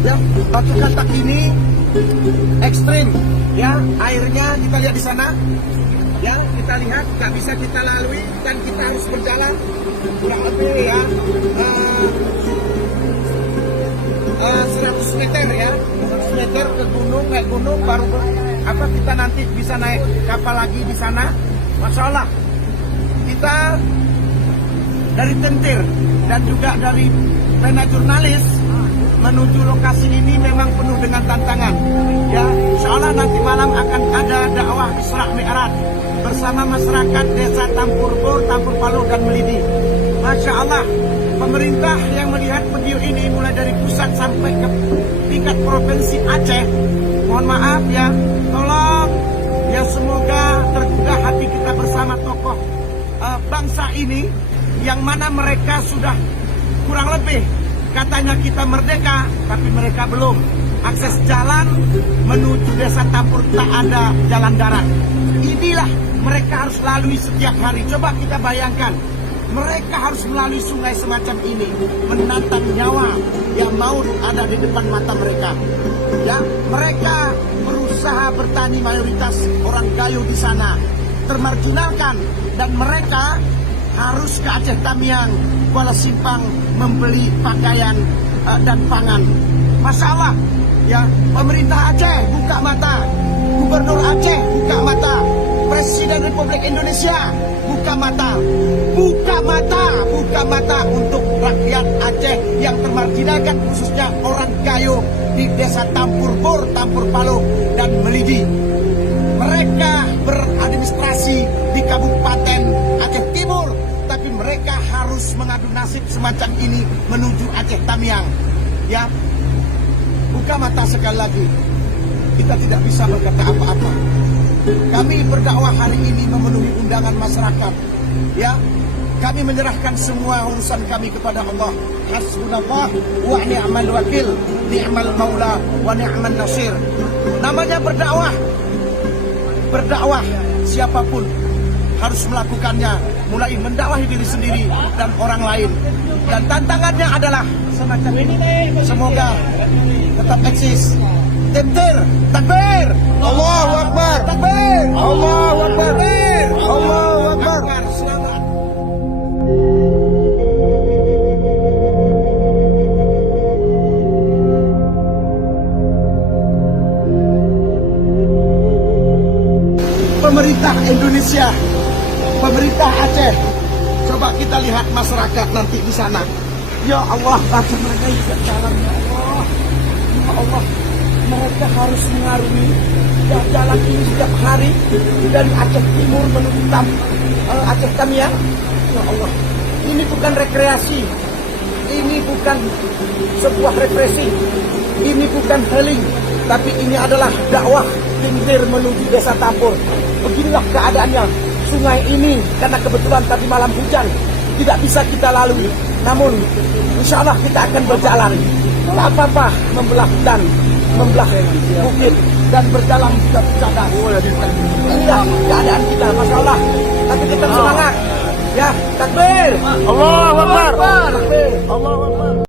Ya, batu katak ini ekstrim. Ya, airnya kita lihat di sana. Ya, kita lihat nggak bisa kita lalui dan kita harus berjalan kurang lebih ya 100 meter ya, 100 meter ke gunung, naik gunung baru kita nanti bisa naik kapal lagi di sana. Masya Allah, kita dari tentir dan juga dari pena jurnalis menuju lokasi ini memang penuh dengan tantangan. Ya, insya Allah nanti malam akan ada dakwah Isra Mi'raj bersama masyarakat desa Tampur Bor, Tampur Palu dan Melidi. Masya Allah, pemerintah yang melihat video ini mulai dari pusat sampai ke tingkat provinsi Aceh, mohon maaf ya, tolong ya semoga tergugah hati kita bersama tokoh bangsa ini yang mana mereka sudah kurang lebih katanya kita merdeka, tapi mereka belum. Akses jalan menuju desa Tampur tak ada jalan darat. Inilah mereka harus lalui setiap hari. Coba kita bayangkan, mereka harus melalui sungai semacam ini, menantang nyawa yang maut ada di depan mata mereka. Ya, mereka berusaha bertani, mayoritas orang Gayo di sana termarginalkan, dan mereka harus ke Aceh Tamiang, Kuala Simpang membeli pakaian dan pangan. Masya Allah, ya, pemerintah Aceh buka mata, Gubernur Aceh buka mata, Presiden Republik Indonesia buka mata, buka mata untuk rakyat Aceh yang termarginalkan, khususnya orang Gayo di desa Tampur Bor, Tampur Palu dan Melidi. Mereka beradministrasi di Kabupaten Aceh Timur, tapi mereka harus mengadu nasib semacam ini menuju Aceh Tamiang. Ya, buka mata sekali lagi. Kita tidak bisa berkata apa-apa. Kami berdakwah hari ini memenuhi undangan masyarakat. Ya, kami menyerahkan semua urusan kami kepada Allah. Hasbunallah wa ni'mal wakil, ni'mal maula wa ni'man nasir. Namanya berdakwah. Berdakwah siapapun harus melakukannya, mulai mendakwahi diri sendiri dan orang lain. Dan tantangannya adalah semacam ini. Semoga tetap eksis. Tentir, takbir, Allahu Akbar, takbir, Allahu Akbar, Allahu Akbar. Selamat. Pemerintah Indonesia, pemerintah Aceh, coba kita lihat masyarakat nanti di sana. Ya Allah, bagaimana juga jalannya, Allah, ya Allah. Mereka harus mengarungi jalan ini setiap hari dari Aceh Timur menuju Aceh Tamiang. Ya Allah, ini bukan rekreasi, ini bukan sebuah represi, ini bukan healing, tapi ini adalah dakwah tentir menuju desa Tampur. Beginilah keadaannya. Sungai ini karena kebetulan tadi malam hujan tidak bisa kita lalui, namun insya Allah kita akan berjalan. Tak apa-apa membelah hutan, membelah bukit dan berjalan juga bercanda. Inilah keadaan kita, Masya Allah. Tapi tetap semangat. Ya, takbir. Allahu Akbar. Takbir. Allahu Akbar.